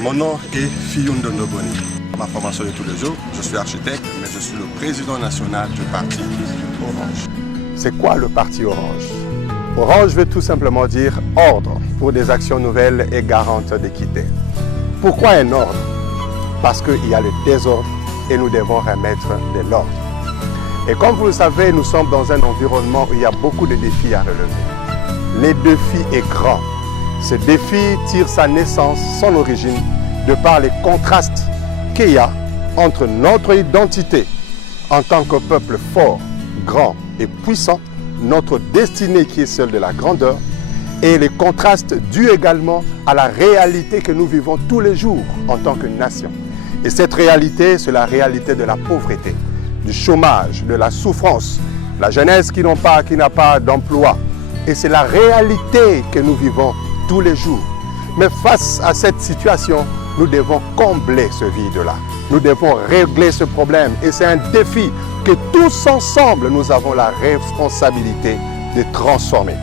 Mon nom est Fiyun Dondoboni. Ma formation de tous les jours, je suis architecte, mais je suis le président national du parti Orange. C'est quoi le parti Orange? Orange veut tout simplement dire ordre pour des actions nouvelles et garantes d'équité. Pourquoi un ordre? Parce qu'il y a le désordre et nous devons remettre de l'ordre. Et comme vous le savez, nous sommes dans un environnement où il y a beaucoup de défis à relever. Le défi est grand. Ce défi tire sa naissance, son origine, de par les contrastes qu'il y a entre notre identité en tant que peuple fort, grand et puissant, notre destinée qui est celle de la grandeur, et les contrastes dus également à la réalité que nous vivons tous les jours en tant que nation. Et cette réalité, c'est la réalité de la pauvreté, du chômage, de la souffrance, la jeunesse qui n'a pas d'emploi. Et c'est la réalité que nous vivons tous les jours. Mais face à cette situation, nous devons combler ce vide-là. Nous devons régler ce problème. Et c'est un défi que tous ensemble, nous avons la responsabilité de transformer.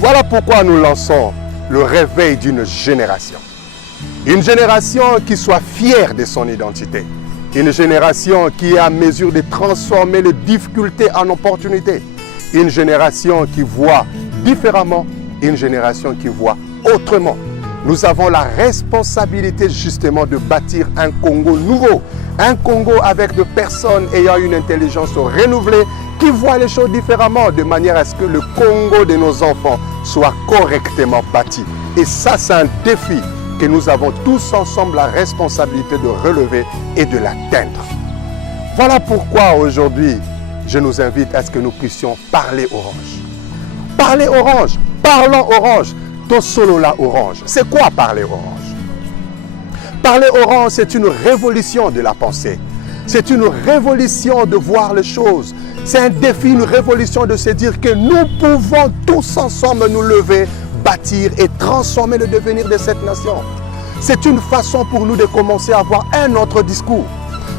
Voilà pourquoi nous lançons le réveil d'une génération. Une génération qui soit fière de son identité. Une génération qui est à mesure de transformer les difficultés en opportunités. Une génération qui voit différemment, une génération qui voit autrement. Nous avons la responsabilité justement de bâtir un Congo nouveau, un Congo avec des personnes ayant une intelligence renouvelée, qui voient les choses différemment, de manière à ce que le Congo de nos enfants soit correctement bâti. Et ça, c'est un défi que nous avons tous ensemble la responsabilité de relever et de l'atteindre. Voilà pourquoi aujourd'hui, je nous invite à ce que nous puissions parler Orange. Parler Orange, parlons Orange, tout solo la Orange. C'est quoi parler Orange? Parler Orange, c'est une révolution de la pensée. C'est une révolution de voir les choses. C'est un défi, une révolution de se dire que nous pouvons tous ensemble nous lever, bâtir et transformer le devenir de cette nation. C'est une façon pour nous de commencer à avoir un autre discours.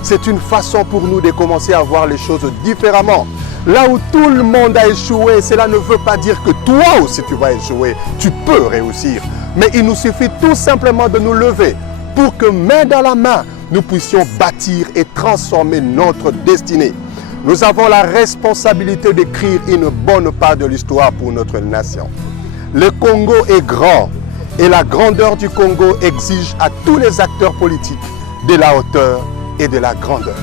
C'est une façon pour nous de commencer à voir les choses différemment. Là où tout le monde a échoué, cela ne veut pas dire que toi aussi tu vas échouer. Tu peux réussir. Mais il nous suffit tout simplement de nous lever pour que main dans la main, nous puissions bâtir et transformer notre destinée. Nous avons la responsabilité d'écrire une bonne part de l'histoire pour notre nation. Le Congo est grand et la grandeur du Congo exige à tous les acteurs politiques de la hauteur et de la grandeur.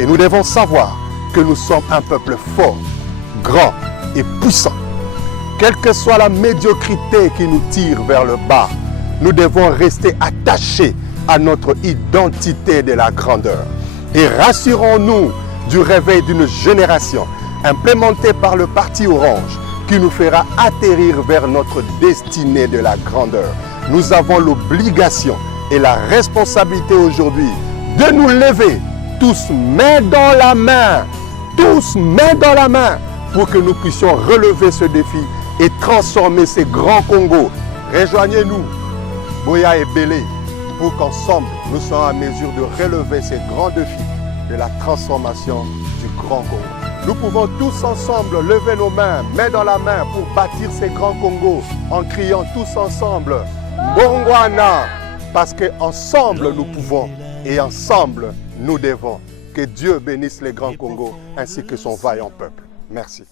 Et nous devons savoir que nous sommes un peuple fort, grand et puissant. Quelle que soit la médiocrité qui nous tire vers le bas, nous devons rester attachés à notre identité de la grandeur. Et rassurons-nous du réveil d'une génération implémentée par le parti Orange qui nous fera atterrir vers notre destinée de la grandeur. Nous avons l'obligation et la responsabilité aujourd'hui de nous lever tous main dans la main, pour que nous puissions relever ce défi et transformer ces grands Congos. Rejoignez-nous, Boya et Bélé, pour qu'ensemble nous soyons à mesure de relever ces grands défis de la transformation du Grand Congo. Nous pouvons tous ensemble lever nos mains, main dans la main, pour bâtir ces grands Congos en criant tous ensemble Bongwana, parce qu'ensemble nous pouvons et ensemble nous devons. Que Dieu bénisse les grands Congos ainsi que son vaillant peuple. Merci.